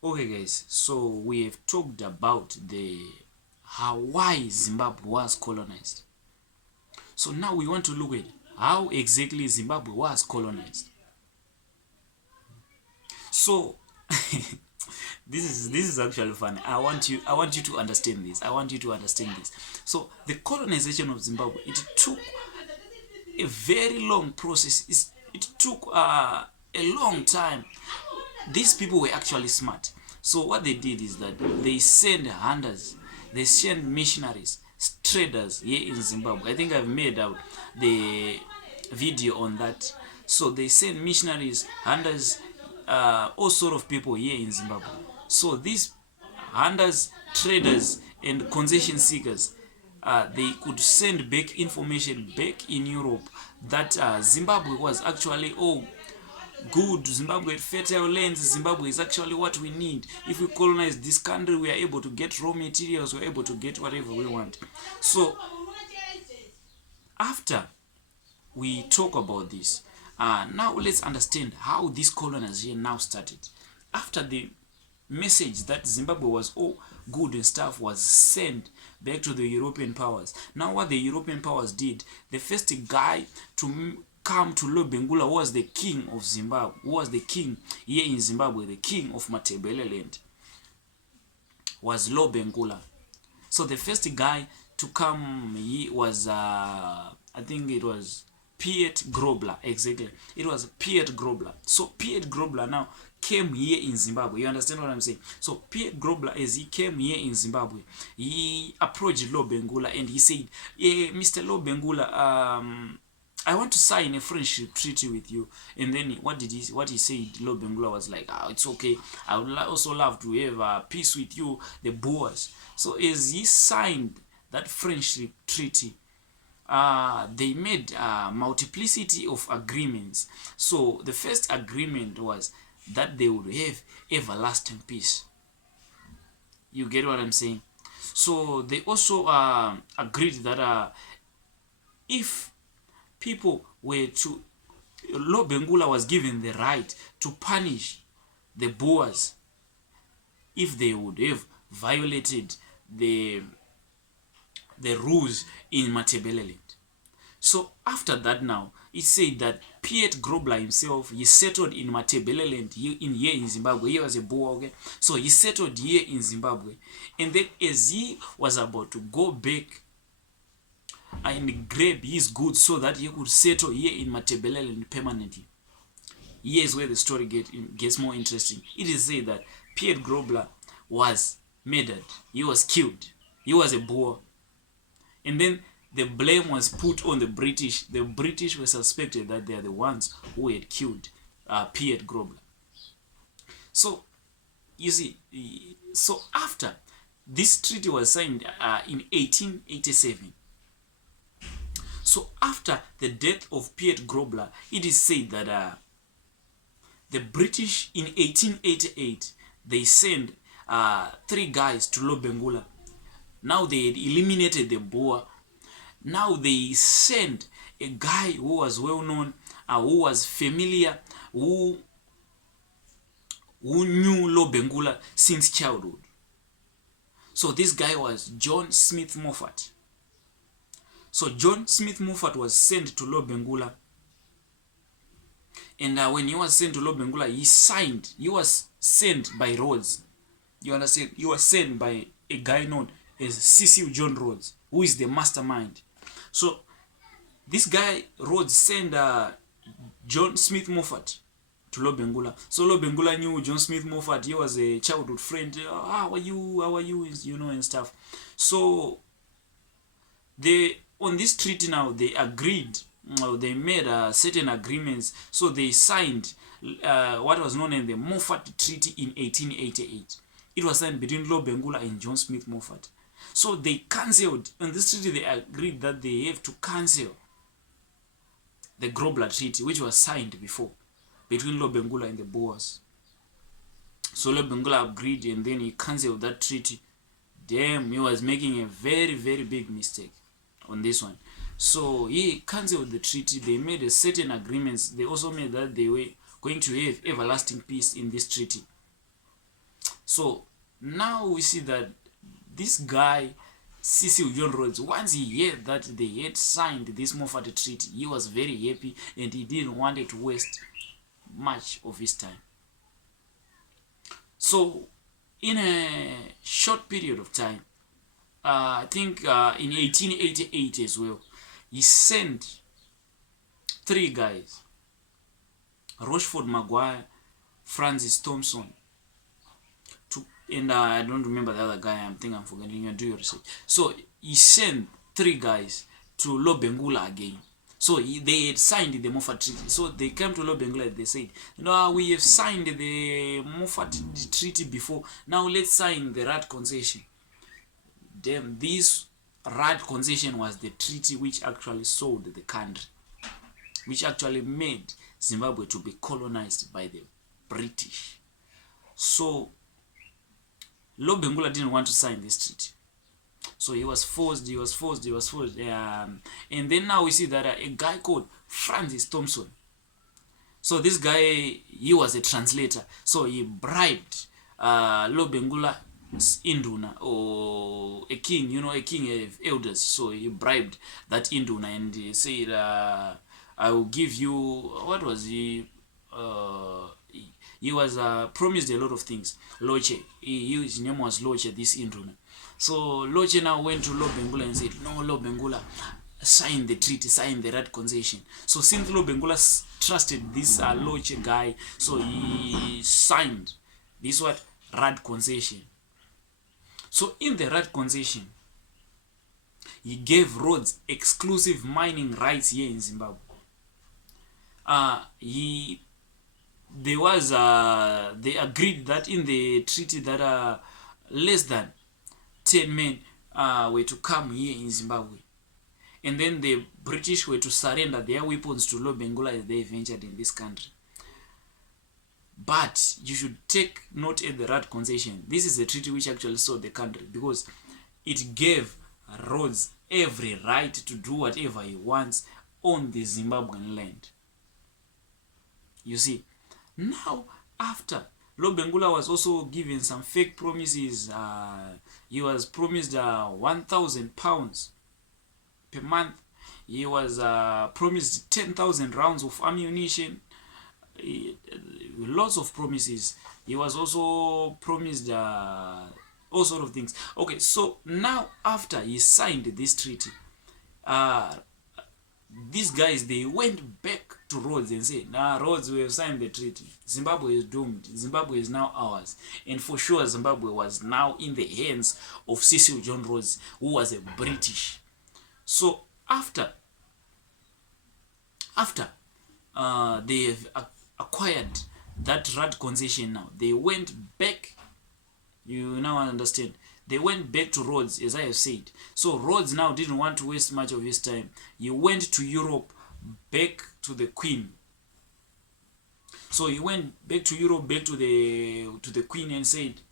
Okay guys, so we have talked about the why Zimbabwe was colonized. So now we want to look at how exactly Zimbabwe was colonized. So this is actually funny. I want you to understand this. I want you to understand this. So the colonization of Zimbabwe, it took a very long process. It took a long time. These people were actually smart. So what they did is that they sent hunters, they sent missionaries, traders here in Zimbabwe. I think I've made out the video on that. So they sent missionaries, hunters, all sort of people here in Zimbabwe. So these hunters, traders, and concession seekers, they could send back information back in Europe that Zimbabwe was actually good. Zimbabwe had fertile lands. Zimbabwe is actually what we need. If we colonize this country, we are able to get raw materials, we're able to get whatever we want. So after we talk about this, now let's understand how this colonization now started. After the message that Zimbabwe was all good and stuff was sent back to the European powers. Now what the European powers did, the first guy to come to Lobengula was the king of Zimbabwe, who was the king here in Zimbabwe, the king of Matebeleland, was Lobengula. So the first guy to come he was I think it was Piet Grobler. Exactly, it was Piet Grobler. So Piet Grobler now came here in Zimbabwe. You understand what I'm saying? So Piet Grobler, as he came here in Zimbabwe, he approached Lobengula and he said, "Yeah, Mr. Lobengula, I want to sign a friendship treaty with you." And then what he said, Lobengula was like, it's okay. I would also love to have peace with you, the Boers. So as he signed that friendship treaty, they made multiplicity of agreements. So the first agreement was that they would have everlasting peace. You get what I'm saying? So they also agreed that if people were to, Lobengula was given the right to punish the Boers if they would have violated the rules in Matebeleland. So after that now, it said that Piet Grobler himself, he settled in Matebeleland here in Zimbabwe. He was a Boer, okay? So he settled here in Zimbabwe. And then as he was about to go back and grab his goods so that he could settle here in Matebeleland permanently, here is where the story gets more interesting. It is said that Piet Grobler was murdered. He was killed. He was a Boer. And then the blame was put on the British. The British were suspected that they are the ones who had killed Piet Grobler. So, you see, so after this treaty was signed in 1887, so after the death of Piet Grobler, it is said that the British in 1888, they sent 3 guys to Lobengula. Now they had eliminated the Boer. Now they sent a guy who was well known, who was familiar, who knew Lobengula since childhood. So this guy was John Smith Moffat. So John Smith Moffat was sent to Lobengula. And when he was sent to Lobengula, he signed. He was sent by Rhodes. You understand? He was sent by a guy known as Cecil John Rhodes, who is the mastermind. So this guy Rhodes sent John Smith Moffat to Lobengula. So Lobengula knew John Smith Moffat. He was a childhood friend. How are you? You know, and stuff. So on this treaty now, they agreed. They made certain agreements. So they signed what was known as the Moffat Treaty in 1888. It was signed between Lobengula and John Smith Moffat. So they cancelled, on this treaty they agreed that they have to cancel the Grobler Treaty, which was signed before between Lobengula and the Boers. So Lobengula agreed and then he cancelled that treaty. Damn, he was making a very, very big mistake on this one. So he cancelled the treaty. They made a certain agreements. They also made that they were going to have everlasting peace in this treaty. So now we see that this guy, Cecil John Rhodes, once he heard that they had signed this Moffat Treaty, he was very happy and he didn't want to waste much of his time. So in a short period of time, I think in 1888 as well, he sent 3 guys, Rochford Maguire, Francis Thompson, and I don't remember the other guy. I think I'm forgetting. You do your research. So he sent 3 guys to Lobengula again. So they had signed the Moffat Treaty. So they came to Lobengula and they said, "No, we have signed the Moffat Treaty before. Now let's sign the Rudd Concession." Then this Rudd Concession was the treaty which actually sold the country, which actually made Zimbabwe to be colonized by the British. So Lobengula didn't want to sign this treaty. So he was forced. And then now we see that a guy called Francis Thompson. So this guy, he was a translator. So he bribed Lobengula's Induna, or a king, a king of elders. So he bribed that Induna and he said, I will give you, what was he? He was promised a lot of things. Loche, his name was Loche, this Induna. So Loche now went to Lobengula and said, "No, Lobengula, sign the treaty, sign the Rudd Concession." So since Lobengula trusted this Loche guy, so he signed this Rudd Concession. So in the Rudd Concession, he gave Rhodes exclusive mining rights here in Zimbabwe. They agreed that in the treaty that less than 10 men were to come here in Zimbabwe, and then the British were to surrender their weapons to Lobengula as they ventured in this country. But you should take note at the Rudd Concession. This is a treaty which actually sold the country, because it gave Rhodes every right to do whatever he wants on the Zimbabwean land. You see, now after Lobengula was also given some fake promises. He was promised £1,000 per month. He was promised 10,000 rounds of ammunition. Lots of promises. He was also promised all sort of things. Okay, so now after he signed this treaty, these guys, they went back to Rhodes and said, "Nah, Rhodes, we have signed the treaty. Zimbabwe is doomed. Zimbabwe is now ours." And for sure, Zimbabwe was now in the hands of Cecil John Rhodes, who was a British. So after they have acquired that Rudd Concession, now they went back. You now understand. They went back to Rhodes, as I have said. So Rhodes now didn't want to waste much of his time. He went to Europe, back to the Queen. So he went back to Europe, back to the Queen, and said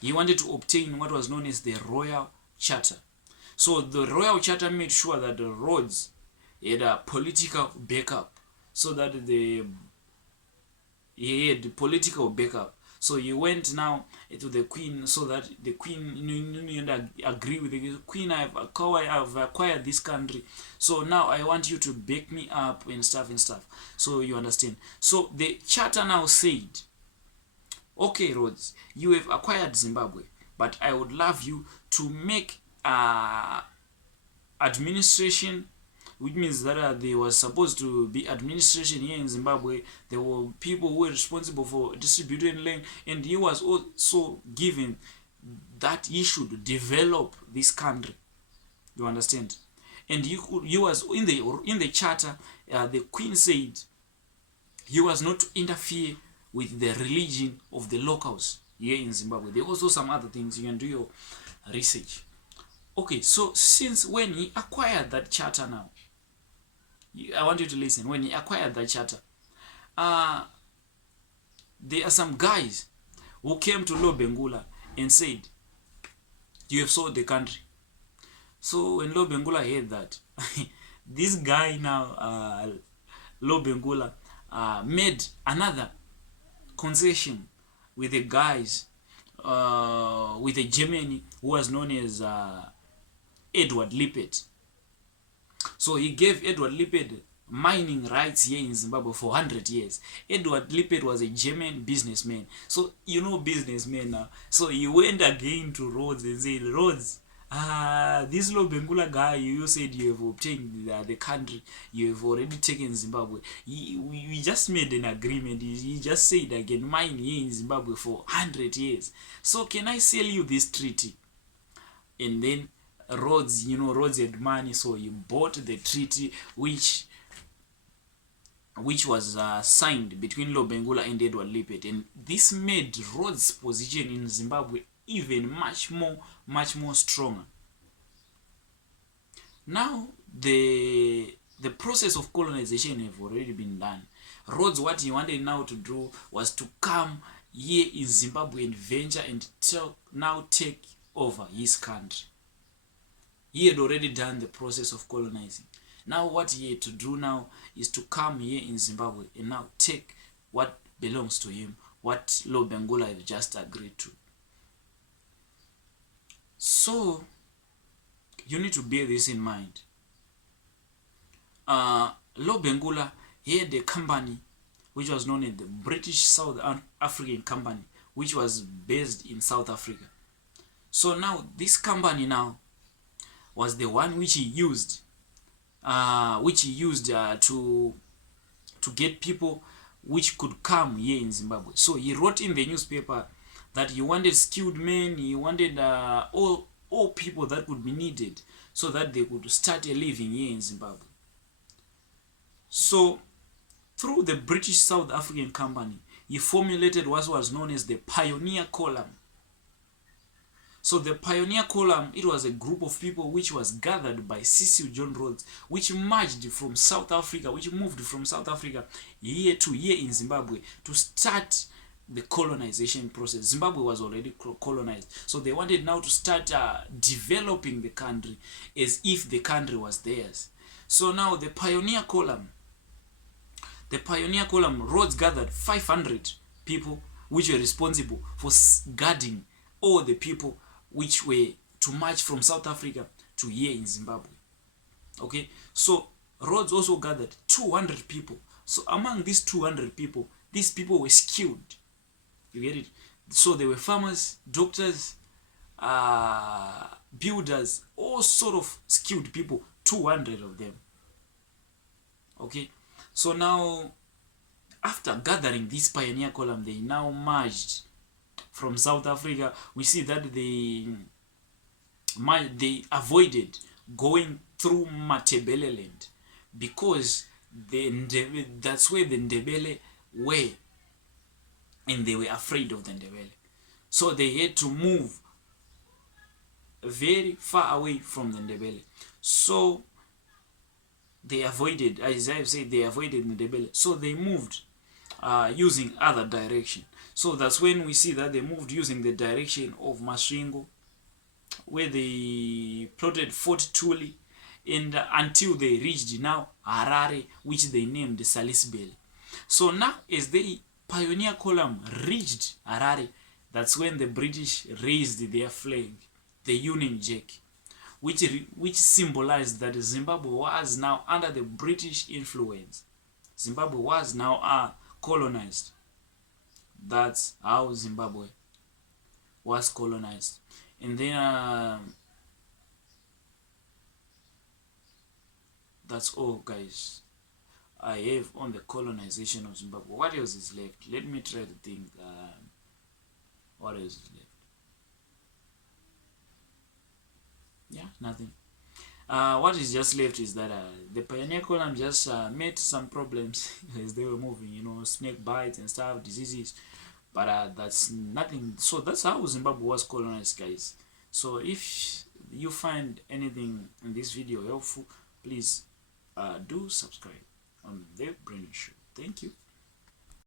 he wanted to obtain what was known as the Royal Charter. So the Royal Charter made sure that the Rhodes had a political backup, so that he had political backup. So he went now to the Queen, so that the Queen agree with the Queen. I've acquired this country, so now I want you to back me up and stuff. So you understand. So the charter now said, "Okay, Rhodes, you have acquired Zimbabwe, but I would love you to make administration." Which means that there was supposed to be administration here in Zimbabwe. There were people who were responsible for distributing land, and he was also given that he should develop this country. You understand? And he was in the charter. The Queen said he was not to interfere with the religion of the locals here in Zimbabwe. There were also some other things. You can do your research. Okay, so since when he acquired that charter now, I want you to listen. When he acquired that charter, there are some guys who came to Lobengula and said, "You have sold the country." So when Lobengula heard that, this guy now, Lobengula, made another concession with the guys with a German who was known as Edward Lippert. So he gave Edward Lippert mining rights here in Zimbabwe for 100 years. Edward Lippert was a German businessman. So, you know businessmen now. So he went again to Rhodes and said, Rhodes, this Lobengula guy, you said you have obtained the country, you have already taken Zimbabwe. We just made an agreement. He just said I can mine here in Zimbabwe for 100 years. So can I sell you this treaty? And then Rhodes, you know, Rhodes had money, so he bought the treaty which was signed between Lobengula and Edward Lippert, and this made Rhodes' position in Zimbabwe even much more stronger. Now the process of colonization have already been done. Rhodes, what he wanted now to do was to come here in Zimbabwe and venture and now take over his country. He had already done the process of colonizing. Now what he had to do now is to come here in Zimbabwe and now take what belongs to him, what Lobengula have just agreed to. So you need to bear this in mind. Lobengula had a company which was known as the British South African Company, which was based in South Africa. So now this company now was the one which he used to get people which could come here in Zimbabwe. So he wrote in the newspaper that he wanted skilled men, he wanted all people that would be needed so that they could start a living here in Zimbabwe. So through the British South African Company, he formulated what was known as the Pioneer Column. So the Pioneer Column, it was a group of people which was gathered by Cecil John Rhodes, which moved from South Africa here to here in Zimbabwe to start the colonization process. Zimbabwe was already colonized, so they wanted now to start developing the country as if the country was theirs. So now the Pioneer Column, Rhodes gathered 500 people which were responsible for guarding all the people which were to march from South Africa to here in Zimbabwe. Okay, so Rhodes also gathered 200 people. So among these 200 people, these people were skilled. You get it? So they were farmers, doctors, builders, all sort of skilled people, 200 of them. Okay, so now after gathering this Pioneer Column, they now merged from South Africa. We see that they avoided going through Matebele land because that's where the Ndebele were, and they were afraid of the Ndebele. So they had to move very far away from the Ndebele. So they avoided, as I've said, they avoided Ndebele. So they moved using other direction. So that's when we see that they moved using the direction of Masvingo, where they plotted Fort Tuli, and until they reached now Harare, which they named Salisbury. So now as the Pioneer Column reached Harare, that's when the British raised their flag, the Union Jack, which symbolized that Zimbabwe was now under the British influence. Zimbabwe was now colonized. That's how Zimbabwe was colonized. And then that's all, guys, I have on the colonization of Zimbabwe. What else is left? Let me try to think. What else is left? Yeah, nothing. What is just left is that the Pioneer Column just met some problems as they were moving, you know, snake bites and stuff, diseases, but that's nothing. So that's how Zimbabwe was colonized, guys. So if you find anything in this video helpful, please do subscribe on The Brainy Show. Thank you.